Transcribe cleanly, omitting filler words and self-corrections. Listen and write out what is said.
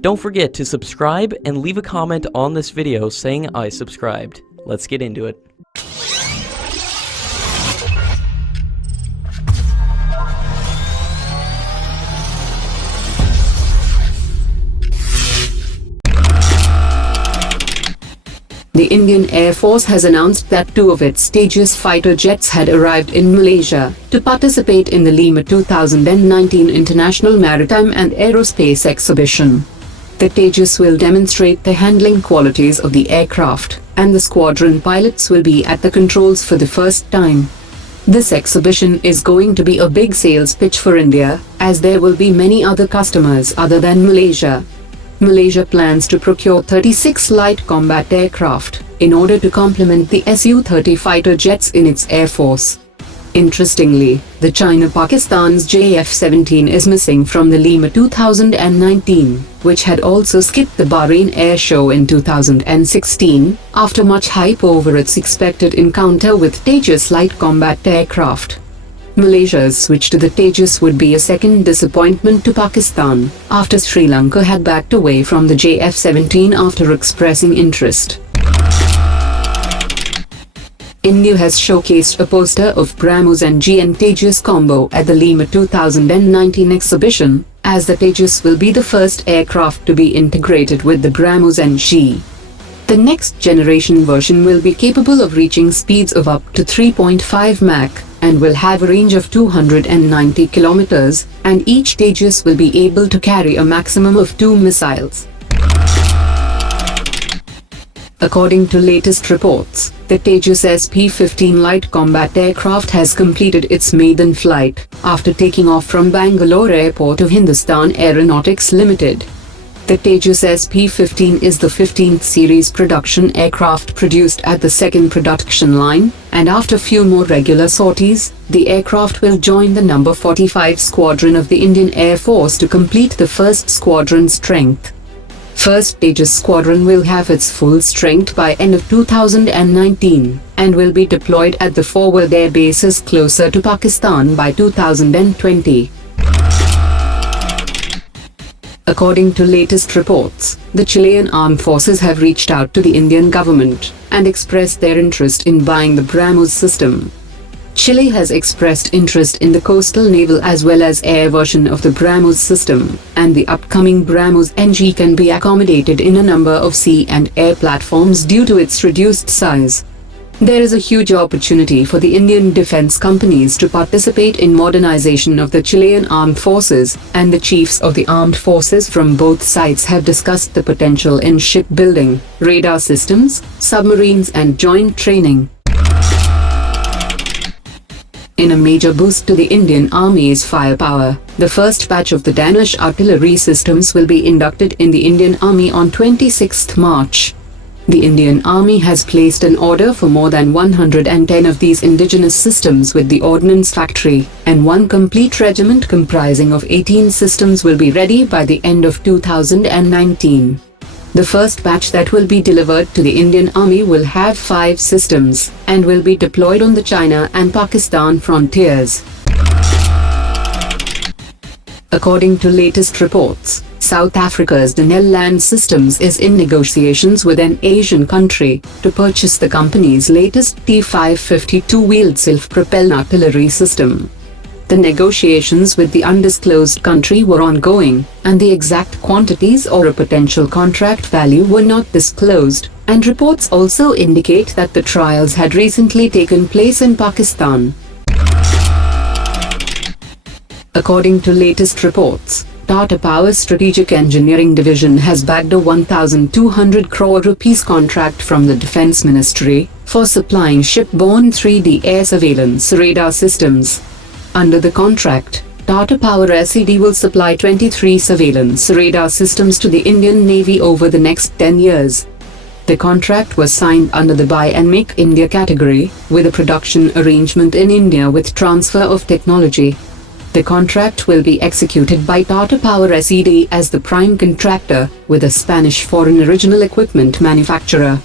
Don't forget to subscribe and leave a comment on this video saying I subscribed. Let's get into it. The Indian Air Force has announced that 2 of its Tejas fighter jets had arrived in Malaysia to participate in the LIMA 2019 International Maritime and Aerospace Exhibition. The Tejas will demonstrate the handling qualities of the aircraft, and the squadron pilots will be at the controls for the first time. This exhibition is going to be a big sales pitch for India, as there will be many other customers other than Malaysia. Malaysia plans to procure 36 light combat aircraft in order to complement the Su-30 fighter jets in its air force. Interestingly, the China-Pakistan's JF-17 is missing from the LIMA 2019, which had also skipped the Bahrain Air Show in 2016, after much hype over its expected encounter with Tejas light combat aircraft. Malaysia's switch to the Tejas would be a second disappointment to Pakistan, after Sri Lanka had backed away from the JF-17 after expressing interest. India has showcased a poster of BrahMos-NG and Tejas combo at the LIMA 2019 exhibition, as the Tejas will be the first aircraft to be integrated with the BrahMos-NG. The next generation version will be capable of reaching speeds of up to 3.5 Mach, and will have a range of 290 kilometers, and each Tejas will be able to carry a maximum of 2 missiles. According to latest reports, the Tejas SP-15 light combat aircraft has completed its maiden flight, after taking off from Bangalore Airport of Hindustan Aeronautics Limited. The Tejas SP-15 is the 15th series production aircraft produced at the second production line, and after few more regular sorties, the aircraft will join the number 45 Squadron of the Indian Air Force to complete the first squadron strength. First Tejas Squadron will have its full strength by end of 2019, and will be deployed at the forward air bases closer to Pakistan by 2020. According to latest reports, the Chilean armed forces have reached out to the Indian government and expressed their interest in buying the BrahMos system. Chile has expressed interest in the coastal naval as well as air version of the BrahMos system, and the upcoming BrahMos-NG can be accommodated in a number of sea and air platforms due to its reduced size. There is a huge opportunity for the Indian defense companies to participate in modernization of the Chilean armed forces, and the chiefs of the armed forces from both sides have discussed the potential in shipbuilding, radar systems, submarines and joint training. In a major boost to the Indian Army's firepower, the first batch of the Dhanush artillery systems will be inducted in the Indian Army on 26 March. The Indian Army has placed an order for more than 110 of these indigenous systems with the Ordnance Factory, and one complete regiment comprising of 18 systems will be ready by the end of 2019. The first batch that will be delivered to the Indian Army will have 5 systems, and will be deployed on the China and Pakistan frontiers. According to latest reports, South Africa's Denel Land Systems is in negotiations with an Asian country to purchase the company's latest T5-52 wheeled self-propelled artillery system. The negotiations with the undisclosed country were ongoing, and the exact quantities or a potential contract value were not disclosed, and reports also indicate that the trials had recently taken place in Pakistan. According to latest reports, Tata Power Strategic Engineering Division has bagged a 1,200 crore rupees contract from the Defence Ministry for supplying shipborne 3D air surveillance radar systems. Under the contract, Tata Power SED will supply 23 surveillance radar systems to the Indian Navy over the next 10 years. The contract was signed under the Buy and Make India category, with a production arrangement in India with transfer of technology. The contract will be executed by Tata Power SED as the prime contractor, with a Spanish foreign original equipment manufacturer.